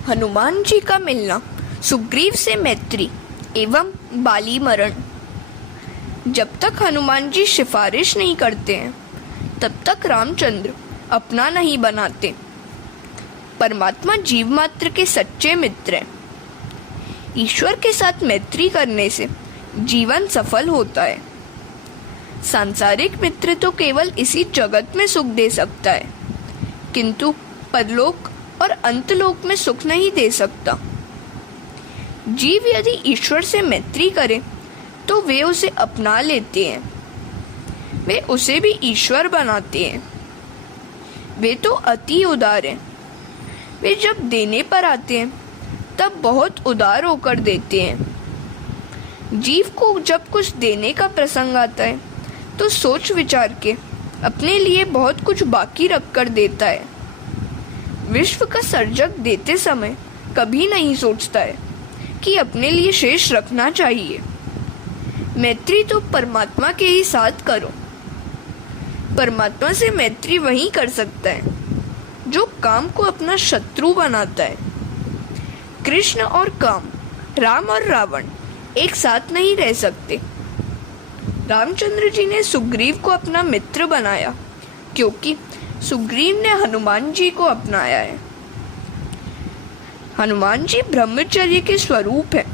हनुमान जी का मिलना, सुग्रीव से मैत्री एवं बाली मरण। जब तक हनुमान जी सिफारिश नहीं करते हैं तब तक रामचंद्र अपना नहीं बनाते। परमात्मा जीव मात्र के सच्चे मित्र हैं। ईश्वर के साथ मैत्री करने से जीवन सफल होता है। सांसारिक मित्र तो केवल इसी जगत में सुख दे सकता है, किंतु परलोक और अंतलोक में सुख नहीं दे सकता। जीव यदि ईश्वर से मैत्री करे तो वे उसे अपना लेते हैं, वे उसे भी ईश्वर बनाते हैं। वे तो अति उदार हैं। वे जब देने पर आते हैं तब बहुत उदार होकर देते हैं। जीव को जब कुछ देने का प्रसंग आता है तो सोच विचार के अपने लिए बहुत कुछ बाकी रखकर देता है। विश्व का सर्जक देते समय कभी नहीं सोचता है कि अपने लिए शेष रखना चाहिए। मैत्री तो परमात्मा के ही साथ करो। परमात्मा से मैत्री वही कर सकता है जो काम को अपना शत्रु बनाता है। कृष्ण और काम, राम और रावण एक साथ नहीं रह सकते। रामचंद्र जी ने सुग्रीव को अपना मित्र बनाया क्योंकि सुग्रीव ने हनुमान जी को अपनाया है। हनुमान जी ब्रह्मचर्य के स्वरूप है।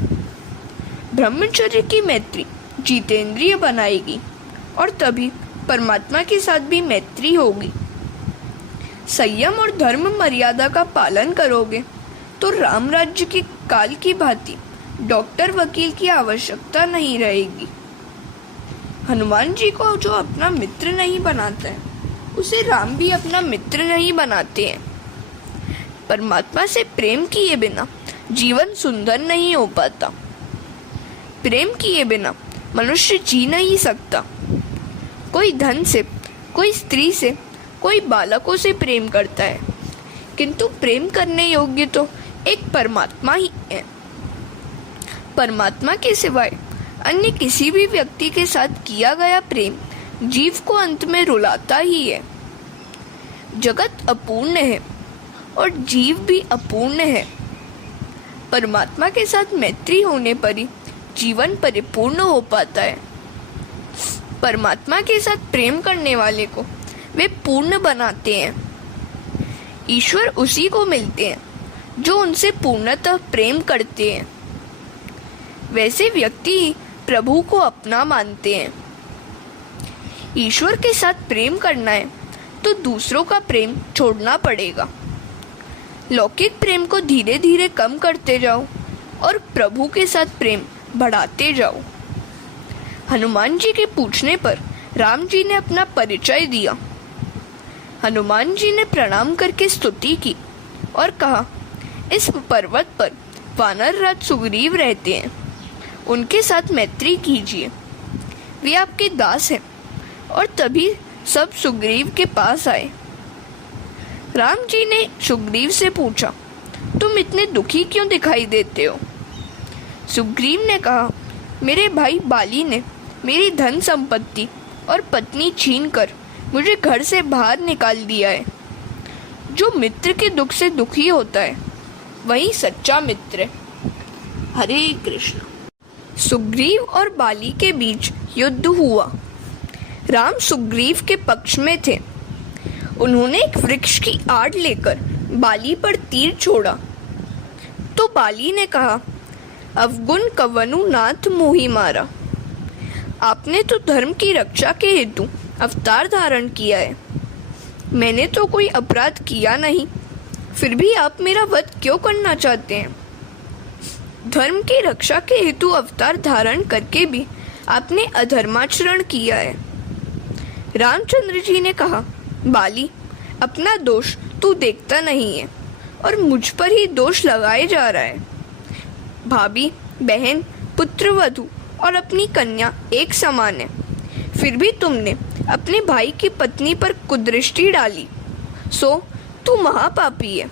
ब्रह्मचर्य की मैत्री जितेंद्रिय बनाएगी और तभी परमात्मा के साथ भी मैत्री होगी। संयम और धर्म मर्यादा का पालन करोगे तो राम राज्य के काल की भांति डॉक्टर वकील की आवश्यकता नहीं रहेगी। हनुमान जी को जो अपना मित्र नहीं बनाता है उसे राम भी अपना मित्र नहीं बनाते हैं। परमात्मा से प्रेम किए बिना जीवन सुंदर नहीं हो पाता। प्रेम किए बिना मनुष्य जी नहीं सकता। कोई धन से, कोई स्त्री से, कोई बालकों से प्रेम करता है, किंतु प्रेम करने योग्य तो एक परमात्मा ही है। परमात्मा के सिवाय अन्य किसी भी व्यक्ति के साथ किया गया प्रेम जीव को अंत में रुलाता ही है। जगत अपूर्ण है और जीव भी अपूर्ण है। परमात्मा के साथ मैत्री होने पर ही जीवन परिपूर्ण हो पाता है। परमात्मा के साथ प्रेम करने वाले को वे पूर्ण बनाते हैं। ईश्वर उसी को मिलते हैं जो उनसे पूर्णतः प्रेम करते हैं। वैसे व्यक्ति ही प्रभु को अपना मानते हैं। ईश्वर के साथ प्रेम करना है तो दूसरों का प्रेम छोड़ना पड़ेगा। लौकिक प्रेम को धीरे धीरे कम करते जाओ और प्रभु के साथ प्रेम बढ़ाते जाओ। हनुमान जी के पूछने पर राम जी ने अपना परिचय दिया। हनुमान जी ने प्रणाम करके स्तुति की और कहा, इस पर्वत पर वानर राज सुग्रीव रहते हैं, उनके साथ मैत्री कीजिए। वे आपके दास हैं। और तभी सब सुग्रीव के पास आए। राम जी ने सुग्रीव से पूछा, तुम इतने दुखी क्यों दिखाई देते हो? सुग्रीव ने कहा, मेरे भाई बाली ने मेरी धन संपत्ति और पत्नी छीनकर मुझे घर से बाहर निकाल दिया है। जो मित्र के दुख से दुखी होता है वही सच्चा मित्र है। हरे कृष्ण। सुग्रीव और बाली के बीच युद्ध हुआ। राम सुग्रीव के पक्ष में थे। उन्होंने एक वृक्ष की आड़ लेकर बाली पर तीर छोड़ा तो बाली ने कहा, अवगुण कवनु नाथ मोहि मारा। आपने तो धर्म की रक्षा के हेतु अवतार धारण किया है। मैंने तो कोई अपराध किया नहीं, फिर भी आप मेरा वध क्यों करना चाहते हैं? धर्म की रक्षा के हेतु अवतार धारण करके भी आपने अधर्माचरण किया है। रामचंद्र जी ने कहा, बाली, अपना दोष तू देखता नहीं है और मुझ पर ही दोष लगाए जा रहा है। भाभी, बहन, पुत्रवधू और अपनी कन्या एक समान है, फिर भी तुमने अपने भाई की पत्नी पर कुदृष्टि डाली, सो तू महापापी है।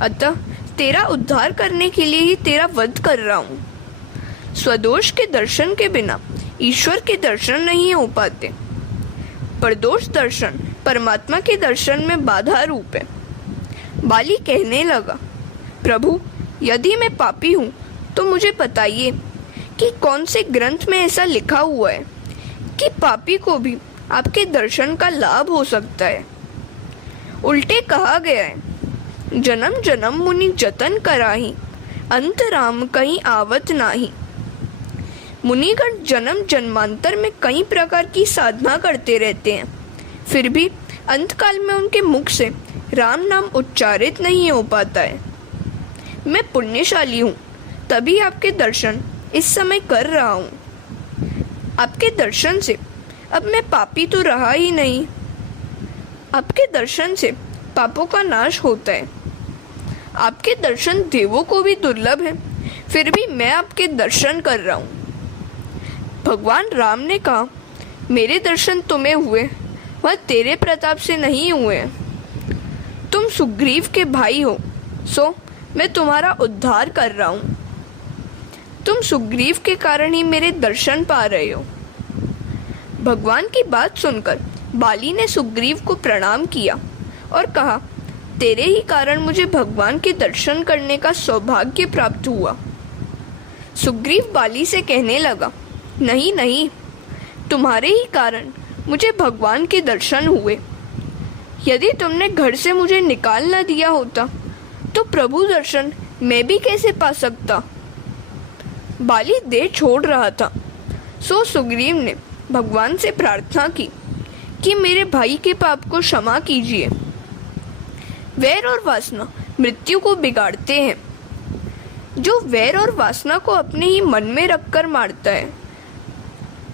अतः तेरा उद्धार करने के लिए ही तेरा वध कर रहा हूँ। स्वदोष के दर्शन के बिना ईश्वर के दर्शन नहीं हो पाते। परदोष दर्शन परमात्मा के दर्शन में बाधा रूप है। बाली कहने लगा, प्रभु, यदि मैं पापी हूँ तो मुझे बताइए कि कौन से ग्रंथ में ऐसा लिखा हुआ है कि पापी को भी आपके दर्शन का लाभ हो सकता है। उल्टे कहा गया है, जन्म जन्म मुनि जतन कराही, अंत राम कहीं आवत नाही। मुनिगण जन्म जन्मांतर में कई प्रकार की साधना करते रहते हैं, फिर भी अंतकाल में उनके मुख से राम नाम उच्चारित नहीं हो पाता है। मैं पुण्यशाली हूँ, तभी आपके दर्शन इस समय कर रहा हूँ। आपके दर्शन से अब मैं पापी तो रहा ही नहीं। आपके दर्शन से पापों का नाश होता है। आपके दर्शन देवों को भी दुर्लभ है, फिर भी मैं आपके दर्शन कर रहा हूँ। भगवान राम ने कहा, मेरे दर्शन तुम्हें हुए, वह तेरे प्रताप से नहीं हुए। तुम सुग्रीव के भाई हो, सो मैं तुम्हारा उद्धार कर रहा हूँ। तुम सुग्रीव के कारण ही मेरे दर्शन पा रहे हो। भगवान की बात सुनकर बाली ने सुग्रीव को प्रणाम किया और कहा, तेरे ही कारण मुझे भगवान के दर्शन करने का सौभाग्य प्राप्त हुआ। सुग्रीव बाली से कहने लगा, नहीं नहीं, तुम्हारे ही कारण मुझे भगवान के दर्शन हुए। यदि तुमने घर से मुझे निकाल न दिया होता तो प्रभु दर्शन मैं भी कैसे पा सकता। बाली देह छोड़ रहा था, सो सुग्रीव ने भगवान से प्रार्थना की कि मेरे भाई के पाप को क्षमा कीजिए। वैर और वासना मृत्यु को बिगाड़ते हैं। जो वैर और वासना को अपने ही मन में रखकर मारता है,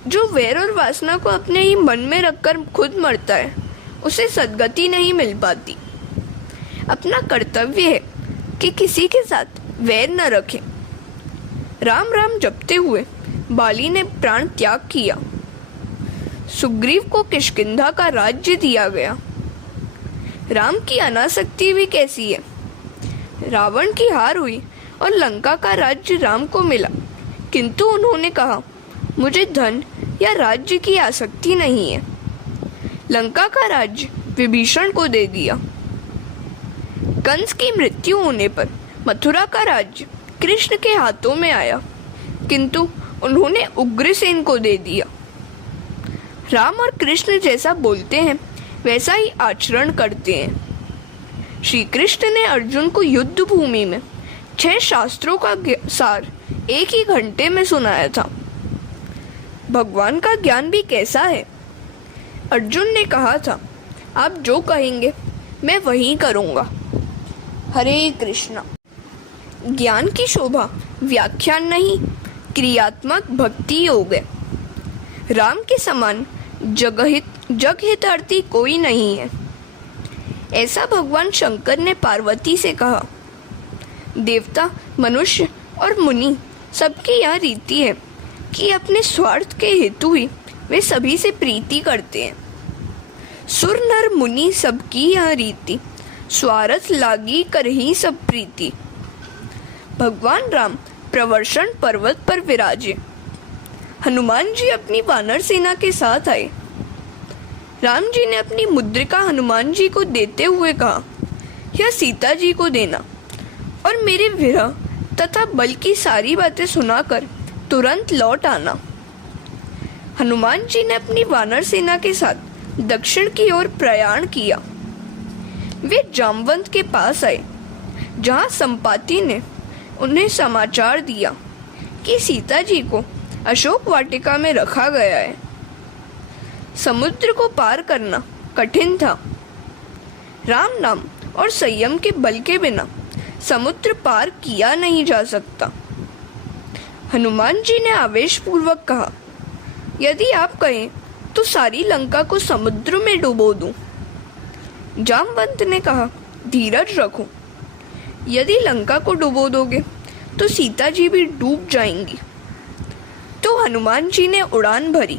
जो वैर और वासना को अपने ही मन में रखकर खुद मरता है, उसे सद्गति नहीं मिल पाती। अपना कर्तव्य है कि किसी के साथ वैर न रखें। राम राम जपते हुए बाली ने प्राण त्याग किया। सुग्रीव को किष्किंधा का राज्य दिया गया। राम की अनासक्ति भी कैसी है। रावण की हार हुई और लंका का राज्य राम को मिला, किंतु उन्होंने कहा, मुझे धन या राज्य की आसक्ति नहीं है। लंका का राज्य विभीषण को दे दिया। कंस की मृत्यु होने पर मथुरा का राज्य कृष्ण के हाथों में आया, किंतु उन्होंने उग्रसेन को दे दिया। राम और कृष्ण जैसा बोलते हैं वैसा ही आचरण करते हैं। श्री कृष्ण ने अर्जुन को युद्ध भूमि में 6 शास्त्रों का सार एक ही घंटे में सुनाया था। भगवान का ज्ञान भी कैसा है। अर्जुन ने कहा था, आप जो कहेंगे मैं वही करूँगा। हरे कृष्णा। ज्ञान की शोभा व्याख्यान नहीं, क्रियात्मक भक्ति योग है। राम के समान जग हितार्थी कोई नहीं है। ऐसा भगवान शंकर ने पार्वती से कहा। देवता, मनुष्य और मुनि सबकी यह रीति है कि अपने स्वार्थ के हेतु ही वे सभी से प्रीति करते हैं। सुर नर मुनि सबकी यह रीति, स्वार्थ लागी कर ही सब प्रीति। भगवान राम प्रवर्षण पर्वत पर विराजे। हनुमान जी अपनी वानर सेना के साथ आए। राम जी ने अपनी मुद्रिका हनुमान जी को देते हुए कहा, यह सीता जी को देना और मेरे विरह तथा बल की सारी बातें सुनाकर तुरंत लौट आना। हनुमान जी ने अपनी वानर सेना के साथ दक्षिण की ओर प्रयाण किया। वे जामवंत के पास आए, जहां संपाति ने उन्हें समाचार दिया कि सीता जी को अशोक वाटिका में रखा गया है। समुद्र को पार करना कठिन था। राम नाम और संयम के बल के बिना समुद्र पार किया नहीं जा सकता। हनुमान जी ने आवेशपूर्वक कहा, यदि आप कहें तो सारी लंका को समुद्र में डुबो दूं। जामवंत ने कहा, धीरज रखो, यदि लंका को डुबो दोगे तो सीता जी भी डूब जाएंगी। तो हनुमान जी ने उड़ान भरी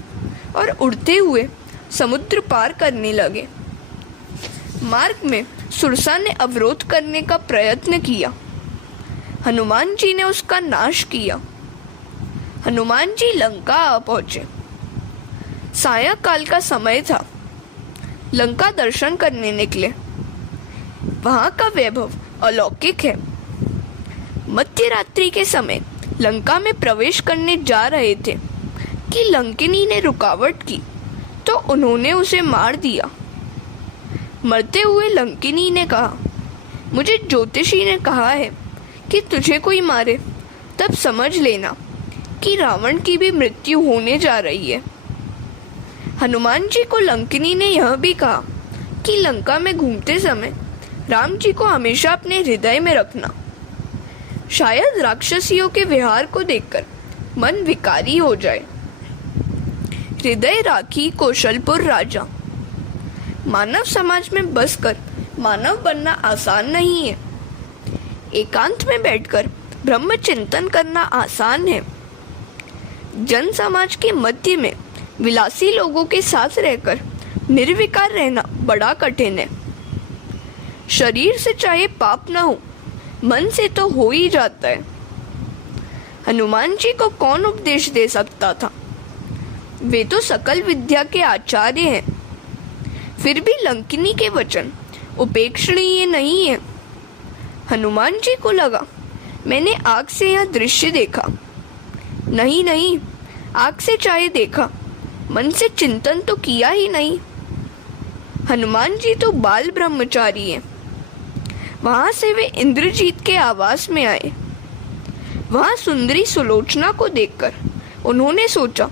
और उड़ते हुए समुद्र पार करने लगे। मार्ग में सुरसा ने अवरोध करने का प्रयत्न किया। हनुमान जी ने उसका नाश किया। हनुमान जी लंका आ पहुंचे। सायंकाल का समय था। लंका दर्शन करने निकले। वहां का वैभव अलौकिक है। मध्य रात्रि के समय लंका में प्रवेश करने जा रहे थे कि लंकिनी ने रुकावट की तो उन्होंने उसे मार दिया। मरते हुए लंकिनी ने कहा, मुझे ज्योतिषी ने कहा है कि तुझे कोई मारे तब समझ लेना कि रावण की भी मृत्यु होने जा रही है। हनुमान जी को लंकिनी ने यह भी कहा कि लंका में घूमते समय राम जी को हमेशा अपने हृदय में रखना। शायद राक्षसियों के विहार को देखकर मन विकारी हो जाए। हृदय राखी कौशलपुर राजा। मानव समाज में बसकर मानव बनना आसान नहीं है। एकांत में बैठकर ब्रह्म चिंतन करना आसान है। जन समाज के मध्य में विलासी लोगों के साथ रहकर निर्विकार रहना बड़ा कठिन है। शरीर से चाहे पाप न हो, मन से तो हो ही जाता है। हनुमान जी को कौन उपदेश दे सकता था? वे तो सकल विद्या के आचार्य हैं। फिर भी लंकिनी के वचन उपेक्षणीय नहीं है। हनुमान जी को लगा, मैंने आँख से यह दृश्य देखा। नहीं नहीं, आँख से चाहे देखा, मन से चिंतन तो किया ही नहीं। हनुमान जी तो बाल ब्रह्मचारी हैं। वहां से वे इंद्रजीत के आवास में आए। वहां सुंदरी सुलोचना को देखकर उन्होंने सोचा,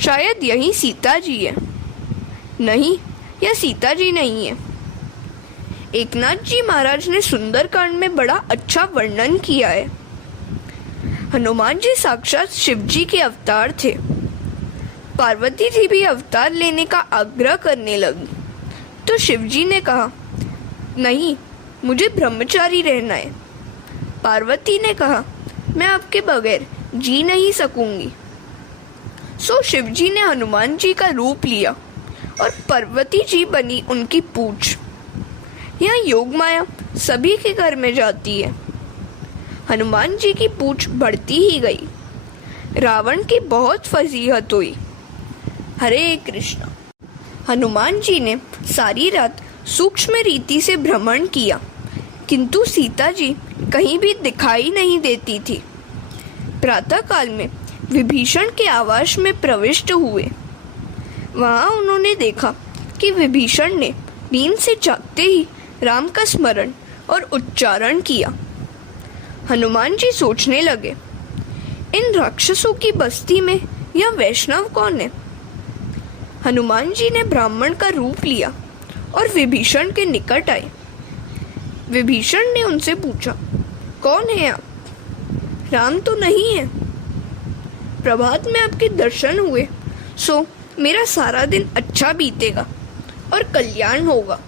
शायद यही सीता जी है। नहीं, यह सीता जी नहीं है। एकनाथ जी महाराज ने सुंदरकांड में बड़ा अच्छा वर्णन किया है। हनुमान जी साक्षात शिव जी के अवतार थे। पार्वती जी भी अवतार लेने का आग्रह करने लगी तो शिव जी ने कहा, नहीं, मुझे ब्रह्मचारी रहना है। पार्वती ने कहा, मैं आपके बगैर जी नहीं सकूंगी। सो शिव जी ने हनुमान जी का रूप लिया और पार्वती जी बनी उनकी पूछ। यह योग माया सभी के घर में जाती है। हनुमान जी की पूछ बढ़ती ही गई। रावण की बहुत फजीहत हुई। हरे कृष्णा। हनुमान जी ने सारी रात सूक्ष्म रीति से भ्रमण किया, किंतु सीता जी कहीं भी दिखाई नहीं देती थी। प्रातःकाल में विभीषण के आवास में प्रविष्ट हुए। वहां उन्होंने देखा कि विभीषण ने नींद से जागते ही राम का स्मरण और उच्चारण किया। हनुमान जी सोचने लगे, इन राक्षसों की बस्ती में यह वैष्णव कौन है? हनुमान जी ने ब्राह्मण का रूप लिया और विभीषण के निकट आए। विभीषण ने उनसे पूछा, कौन है आप? राम तो नहीं है। प्रभात में आपके दर्शन हुए, सो मेरा सारा दिन अच्छा बीतेगा और कल्याण होगा।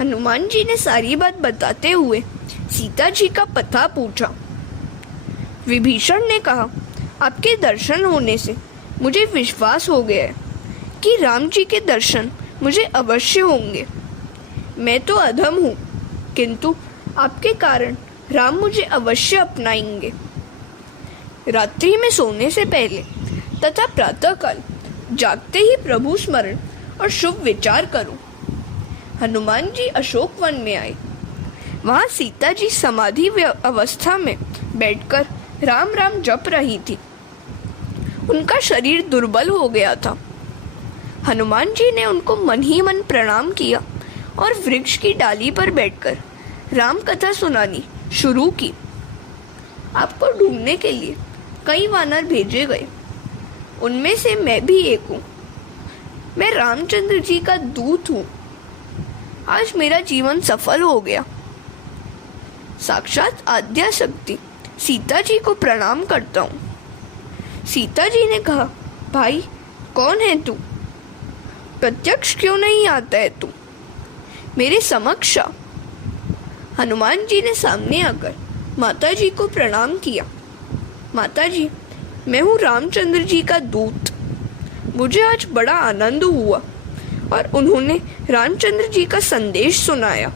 हनुमान जी ने सारी बात बताते हुए सीता जी का पता पूछा। विभीषण ने कहा, आपके दर्शन होने से मुझे विश्वास हो गया है कि राम जी के दर्शन मुझे अवश्य होंगे। मैं तो अधम हूँ, किंतु आपके कारण राम मुझे अवश्य अपनाएंगे। रात्रि में सोने से पहले तथा प्रातःकाल जागते ही प्रभु स्मरण और शुभ विचार करो। हनुमान जी अशोक वन में आए। वहां सीता जी समाधि अवस्था में बैठकर राम राम जप रही थी। उनका शरीर दुर्बल हो गया था। हनुमान जी ने उनको मन ही मन प्रणाम किया और वृक्ष की डाली पर बैठकर राम कथा सुनानी शुरू की। आपको ढूंढने के लिए कई वानर भेजे गए, उनमें से मैं भी एक हूँ। मैं रामचंद्र जी का दूत हूँ। आज मेरा जीवन सफल हो गया। साक्षात आद्या शक्ति सीता जी को प्रणाम करता हूँ। सीता जी ने कहा, भाई कौन है तू? प्रत्यक्ष क्यों नहीं आता है तू? मेरे समक्ष आ। हनुमान जी ने सामने आकर माता जी को प्रणाम किया। माता जी, मैं हूँ रामचंद्र जी का दूत। मुझे आज बड़ा आनंद हुआ और उन्होंने रामचंद्र जी का संदेश सुनाया।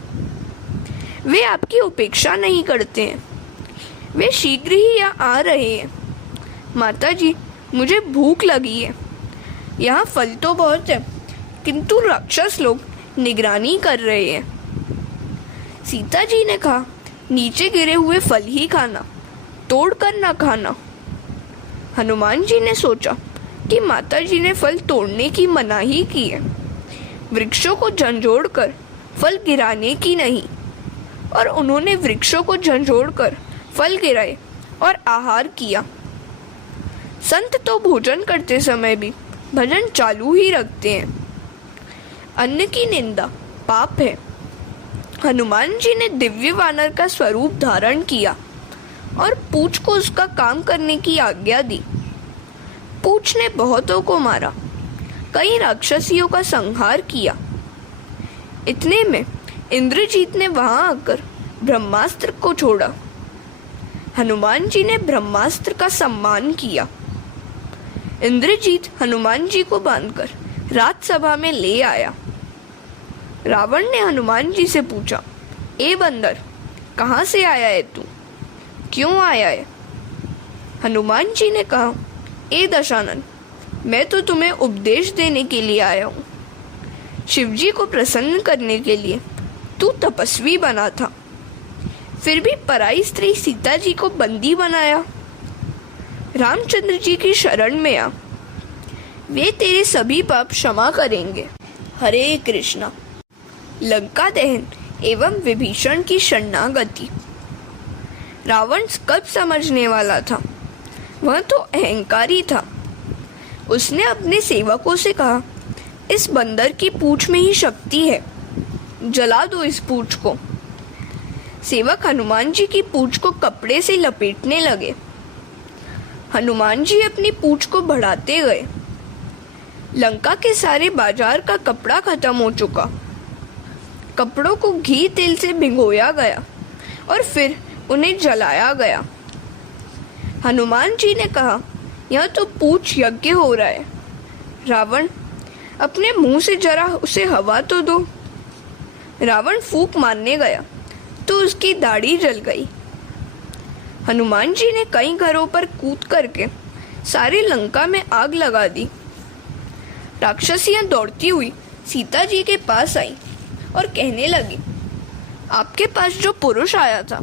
वे आपकी उपेक्षा नहीं करते हैं। वे शीघ्र ही यहाँ आ रहे हैं। माता जी, मुझे भूख लगी है। यहाँ फल तो बहुत है, किंतु राक्षस लोग निगरानी कर रहे हैं। सीता जी ने कहा, नीचे गिरे हुए फल ही खाना, तोड़ कर ना खाना। हनुमान जी ने सोचा कि माता जी ने फल तोड़ने की मनाही की है, वृक्षों को झंझोड़ कर फल गिराने की नहीं। और उन्होंने वृक्षों को झंझोड़ कर फल गिराए और आहार किया। संत तो भोजन करते समय भी भजन चालू ही रखते हैं। अन्न की निंदा पाप है। हनुमान जी ने दिव्य वानर का स्वरूप धारण किया और पूछ को उसका काम करने की आज्ञा दी। पूछ ने बहुतों को मारा, कई राक्षसियों का संहार किया। इतने में इंद्रजीत ने वहां आकर ब्रह्मास्त्र को छोड़ा। हनुमान जी ने ब्रह्मास्त्र का सम्मान किया। इंद्रजीत हनुमान जी को बांधकर राजसभा में ले आया। रावण ने हनुमान जी से पूछा, ए बंदर, कहाँ से आया है तू, क्यों आया है? हनुमान जी ने कहा, ए दशानन, मैं तो तुम्हें उपदेश देने के लिए आया हूँ। शिवजी को प्रसन्न करने के लिए तू तपस्वी बना था, फिर भी पराई स्त्री सीता जी को बंदी बनाया। रामचंद्र जी की शरण में आ, वे तेरे सभी पाप क्षमा करेंगे। हरे कृष्णा। लंका दहन एवं विभीषण की शरणागति। रावण कब समझने वाला था, वह तो अहंकारी था। उसने अपने सेवकों से कहा, इस बंदर की पूंछ में ही शक्ति है, जला दो इस पूंछ को। सेवक हनुमान जी की पूंछ को कपड़े से लपेटने लगे। हनुमान जी अपनी पूंछ को बढ़ाते गए। लंका के सारे बाजार का कपड़ा खत्म हो चुका। कपड़ों को घी तेल से भिगोया गया और फिर उन्हें जलाया गया। हनुमान जी ने कहा, यह तो पूंछ यज्ञ हो रहा है। रावण, अपने मुंह से जरा उसे हवा तो दो। रावण फूंक मारने गया तो उसकी दाढ़ी जल गई। हनुमान जी ने कई घरों पर कूद करके सारी लंका में आग लगा दी। राक्षसियां दौड़ती हुई सीता जी के पास आई और कहने लगी, आपके पास जो पुरुष आया था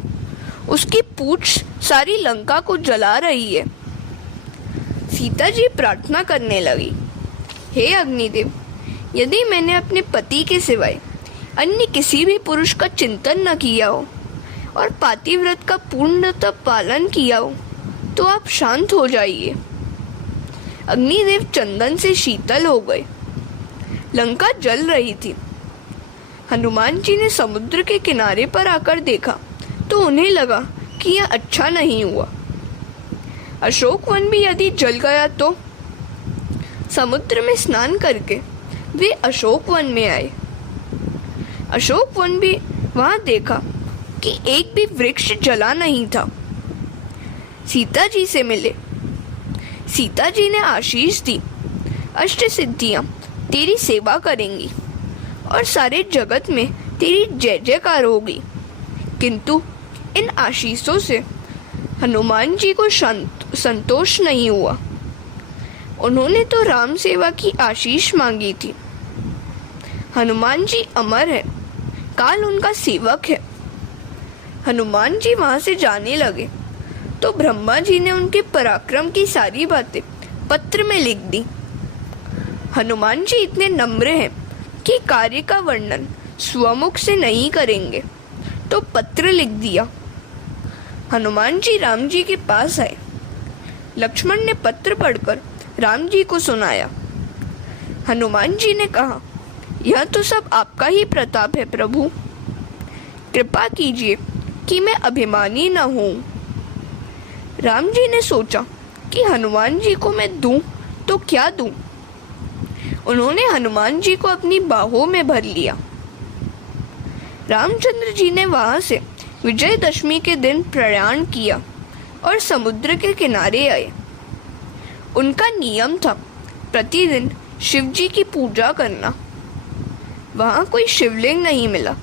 उसकी पूंछ सारी लंका को जला रही है। सीता जी प्रार्थना करने लगी, हे अग्निदेव, यदि मैंने अपने पति के सिवाय अन्य किसी भी पुरुष का चिंतन न किया हो और पातिव्रत का पूर्णतः पालन किया हो तो आप शांत हो जाइए। अग्निदेव चंदन से शीतल हो गए। लंका जल रही थी। हनुमान जी ने समुद्र के किनारे पर आकर देखा तो उन्हें लगा कि यह अच्छा नहीं हुआ। अशोक वन भी यदि जल गया तो? समुद्र में स्नान करके वे अशोक वन में आए। अशोक वन भी वहां देखा कि एक भी वृक्ष जला नहीं था। सीता जी से मिले। सीता जी ने आशीष दी, अष्ट सिद्धियां तेरी सेवा करेंगी और सारे जगत में तेरी जय जयकार होगी। किंतु इन आशीषों से हनुमान जी को संतोष नहीं हुआ। उन्होंने तो राम सेवा की आशीष मांगी थी। हनुमान जी अमर है, काल उनका सेवक है। हनुमान जी वहां से जाने लगे तो ब्रह्मा जी ने उनके पराक्रम की सारी बातें पत्र में लिख दी। हनुमान जी इतने नम्र हैं कि कार्य का वर्णन स्वमुख से नहीं करेंगे, तो पत्र लिख दिया। हनुमान जी राम जी के पास आए। लक्ष्मण ने पत्र पढ़कर राम जी को सुनाया। हनुमान जी ने कहा, यह तो सब आपका ही प्रताप है प्रभु, कृपा कीजिए कि मैं अभिमानी न हूँ। राम जी ने सोचा कि हनुमान जी को मैं दूं तो क्या दूं। उन्होंने हनुमान जी को अपनी बाहों में भर लिया। रामचंद्र जी ने वहां से विजयदशमी के दिन प्रयाण किया और समुद्र के किनारे आए। उनका नियम था प्रतिदिन शिव जी की पूजा करना। वहां कोई शिवलिंग नहीं मिला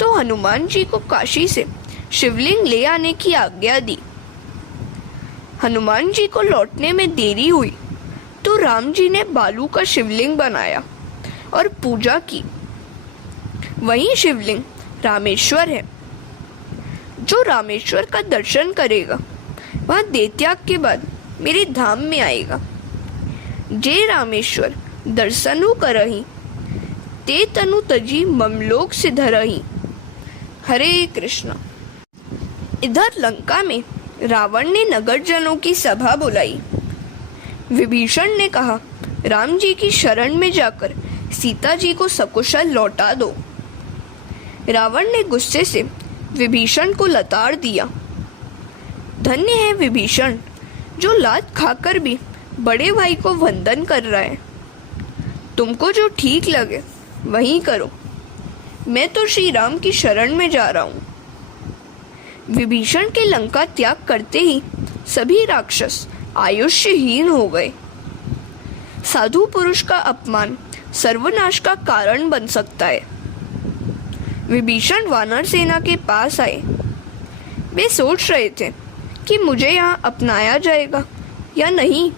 तो हनुमान जी को काशी से शिवलिंग ले आने की आज्ञा दी। हनुमान जी को लौटने में देरी हुई तो राम जी ने बालू का शिवलिंग बनाया और पूजा की। वही शिवलिंग रामेश्वर है। जो रामेश्वर का दर्शन करेगा वह देहत्याग के बाद मेरे धाम में आएगा। जे रामेश्वर दर्शनु करही ते तनु तजी ममलोक से धरही। हरे कृष्ण। इधर लंका में रावण ने नगरजनों की सभा बुलाई। विभीषण ने कहा, राम जी की शरण में जाकर सीता जी को सकुशल लौटा दो। रावण ने गुस्से से विभीषण को लताड़ दिया। धन्य है विभीषण, जो लात खाकर भी बड़े भाई को वंदन कर रहा है। तुमको जो ठीक लगे वही करो, मैं तो श्री राम की शरण में जा रहा हूँ। विभीषण के लंका त्याग करते ही सभी राक्षस आयुष्यहीन हो गए। साधु पुरुष का अपमान सर्वनाश का कारण बन सकता है। विभीषण वानर सेना के पास आए। वे सोच रहे थे कि मुझे यहाँ अपनाया जाएगा या नहीं।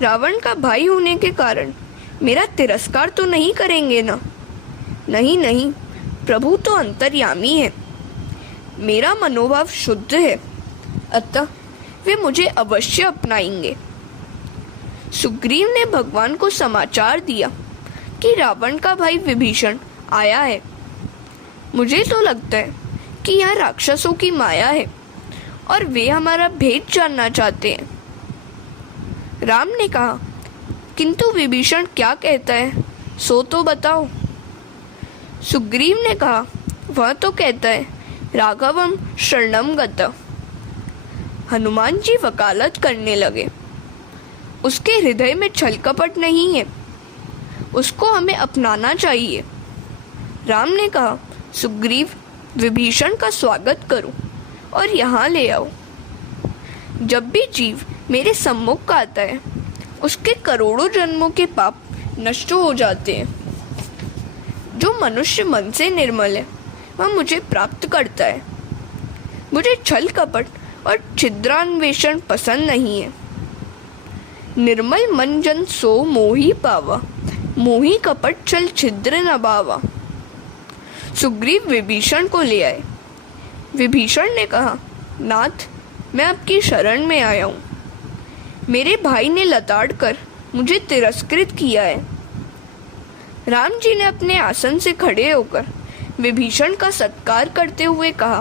रावण का भाई होने के कारण मेरा तिरस्कार तो नहीं करेंगे ना? नहीं नहीं, प्रभु तो अंतर्यामी है, मेरा मनोभाव शुद्ध है, अतः वे मुझे अवश्य अपनाएंगे। सुग्रीव ने भगवान को समाचार दिया कि रावण का भाई विभीषण आया है। मुझे तो लगता है कि यह राक्षसों की माया है और वे हमारा भेद जानना चाहते हैं। राम ने कहा, किंतु विभीषण क्या कहता है सो तो बताओ। सुग्रीव ने कहा, वह तो कहता है राघवम शरणम गता। हनुमान जी वकालत करने लगे। उसके हृदय में छल कपट नहीं है, उसको हमें अपनाना चाहिए। राम ने कहा, सुग्रीव, विभीषण का स्वागत करो और यहाँ ले आओ। जब भी जीव मेरे सम्मुख आता है उसके करोड़ों जन्मों के पाप नष्ट हो जाते हैं। जो मनुष्य मन से निर्मल है वह मुझे प्राप्त करता है। मुझे छल कपट और छिद्रान्वेषण पसंद नहीं है। निर्मल मन जन सो मोही पावा, मोही कपट छल छिद्र न बावा। सुग्रीव विभीषण को ले आए। विभीषण ने कहा, नाथ, मैं आपकी शरण में आया हूँ। मेरे भाई ने लताड़ कर मुझे तिरस्कृत किया है। राम जी ने अपने आसन से खड़े होकर विभीषण का सत्कार करते हुए कहा,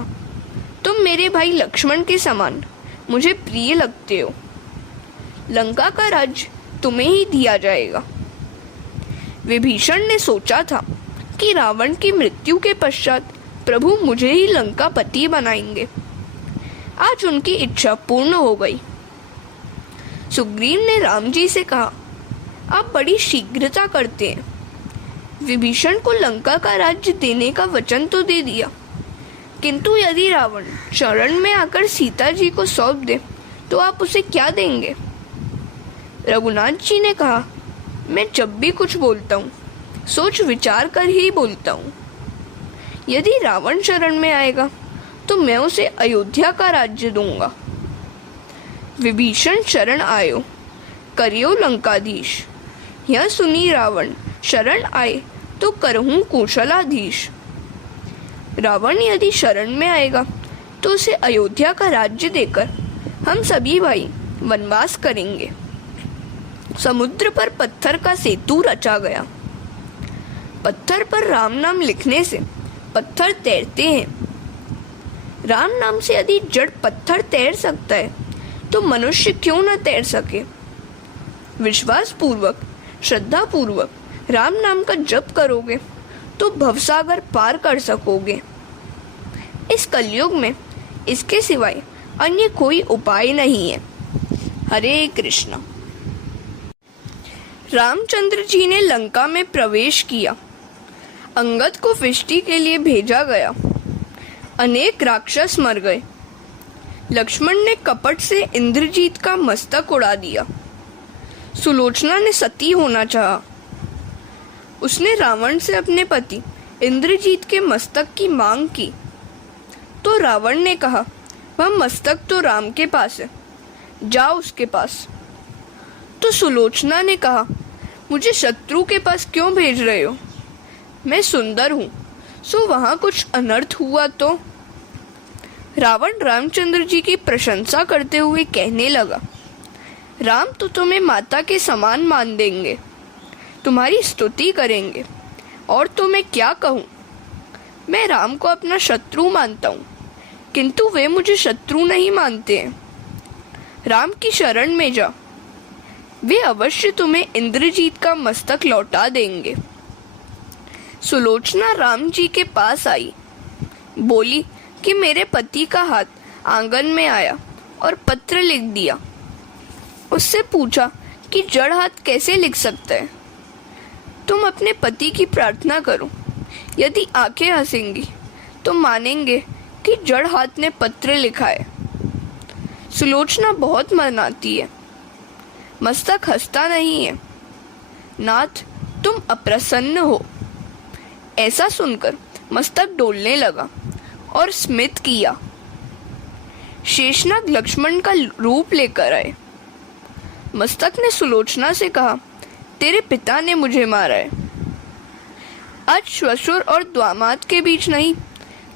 तुम मेरे भाई लक्ष्मण के समान मुझे प्रिय लगते हो। लंका का राज्य तुम्हें ही दिया जाएगा। विभीषण ने सोचा था कि रावण की मृत्यु के पश्चात प्रभु मुझे ही लंकापति बनाएंगे। आज उनकी इच्छा पूर्ण हो गई। सुग्रीव ने राम जी से कहा, आप बड़ी शीघ्रता करते हैं। विभीषण को लंका का राज्य देने का वचन तो दे दिया, किंतु यदि रावण शरण में आकर सीता जी को सौंप दे तो आप उसे क्या देंगे? रघुनाथ जी ने कहा, मैं जब भी कुछ बोलता हूँ सोच विचार कर ही बोलता हूँ। यदि रावण शरण में आएगा तो मैं उसे अयोध्या का राज्य दूंगा। विभीषण शरण आयो, करियो लंकाधीश। यह सुनी रावण शरण आए तो करहूं कौशलाधीश। रावण यदि शरण में आएगा तो उसे अयोध्या का राज्य देकर हम सभी भाई वनवास करेंगे। समुद्र पर पत्थर का सेतु रचा गया। पत्थर पर राम नाम लिखने से पत्थर तैरते हैं। राम नाम से यदि जड़ पत्थर तैर सकता है तो मनुष्य क्यों न तैर सके? विश्वास पूर्वक, श्रद्धा पूर्वक राम नाम का जप करोगे तो भवसागर पार कर सकोगे। इस कलयुग में इसके सिवाय अन्य कोई उपाय नहीं है। हरे कृष्ण। रामचंद्र जी ने लंका में प्रवेश किया। अंगद को फिष्टी के लिए भेजा गया। अनेक राक्षस मर गए। लक्ष्मण ने कपट से इंद्रजीत का मस्तक उड़ा दिया। सुलोचना ने सती होना चाहा। उसने रावण से अपने पति इंद्रजीत के मस्तक की मांग की तो रावण ने कहा, वह मस्तक तो राम के पास है, जाओ उसके पास। तो सुलोचना ने कहा, मुझे शत्रु के पास क्यों भेज रहे हो? मैं सुंदर हूँ, सो वहाँ कुछ अनर्थ हुआ तो? रावण रामचंद्र जी की प्रशंसा करते हुए कहने लगा, राम तो तुम्हें माता के समान मान देंगे, तुम्हारी स्तुति करेंगे, और तो मैं क्या कहूँ। मैं राम को अपना शत्रु मानता हूँ, किंतु वे मुझे शत्रु नहीं मानते हैं। राम की शरण में जा, वे अवश्य तुम्हें इंद्रजीत का मस्तक लौटा देंगे। सुलोचना राम जी के पास आई, बोली कि मेरे पति का हाथ आंगन में आया और पत्र लिख दिया। उससे पूछा कि जड़ हाथ कैसे लिख सकता है। तुम अपने पति की प्रार्थना करो, यदि आंखें हंसेंगी तो मानेंगे कि जड़ हाथ ने पत्र लिखा है। सुलोचना बहुत मनाती है, मस्तक हंसता नहीं है। नाथ, तुम अप्रसन्न हो। ऐसा सुनकर मस्तक डोलने लगा और स्मित किया। शेषनाग लक्ष्मण का रूप लेकर आए। मस्तक ने सुलोचना से कहा, तेरे पिता ने मुझे मारा है। आज श्वशुर और दामाद के बीच नहीं,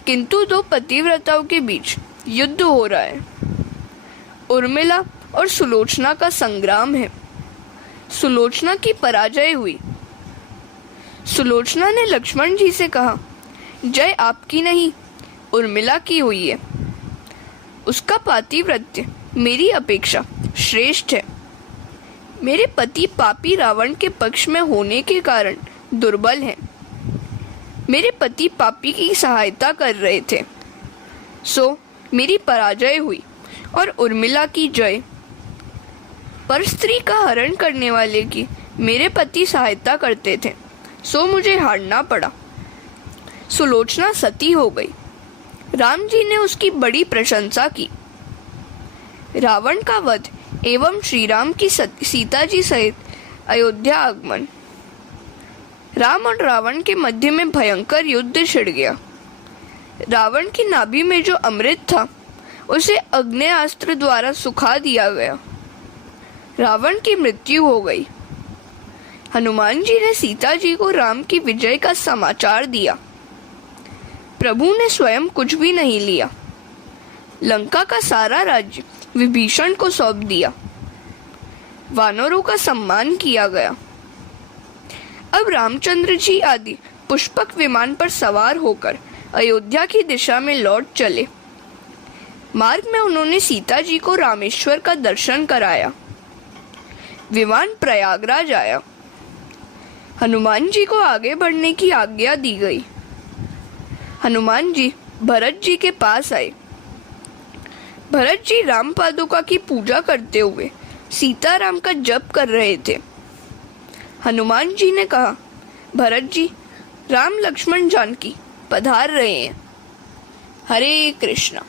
किंतु दो पतिव्रताओं के बीच युद्ध हो रहा है। उर्मिला और सुलोचना का संग्राम है। सुलोचना की पराजय हुई। सुलोचना ने लक्ष्मण जी से कहा, जय आपकी नहीं, उर्मिला की हुई है। उसका पातिव्रत्य मेरी अपेक्षा श्रेष्ठ है। मेरे पति पापी रावण के पक्ष में होने के कारण दुर्बल हैं। मेरे पति पापी की सहायता कर रहे थे, सो मेरी पराजय हुई और उर्मिला की जय। पर स्त्री का हरण करने वाले की मेरे पति सहायता करते थे, सो मुझे हारना पड़ा। सुलोचना सती हो गई। राम जी ने उसकी बड़ी प्रशंसा की। रावण का वध एवं श्री राम की सीता जी सहित अयोध्या आगमन। राम और रावण के मध्य में भयंकर युद्ध छिड़ गया। रावण की नाभि में जो अमृत था उसे अग्नेयास्त्र द्वारा सुखा दिया गया। रावण की मृत्यु हो गई। हनुमान जी ने सीता जी को राम की विजय का समाचार दिया। प्रभु ने स्वयं कुछ भी नहीं लिया। लंका का सारा राज्य विभीषण को सौंप दिया। वानरों का सम्मान किया गया। अब रामचंद्र जी आदि पुष्पक विमान पर सवार होकर अयोध्या की दिशा में लौट चले। मार्ग में उन्होंने सीता जी को रामेश्वर का दर्शन कराया। विमान प्रयागराज आया। हनुमान जी को आगे बढ़ने की आज्ञा दी गई। हनुमान जी भरत जी के पास आए। भरत जी राम पादुका की पूजा करते हुए सीताराम का जप कर रहे थे। हनुमान जी ने कहा, भरत जी, राम लक्ष्मण जानकी पधार रहे हैं। हरे कृष्णा।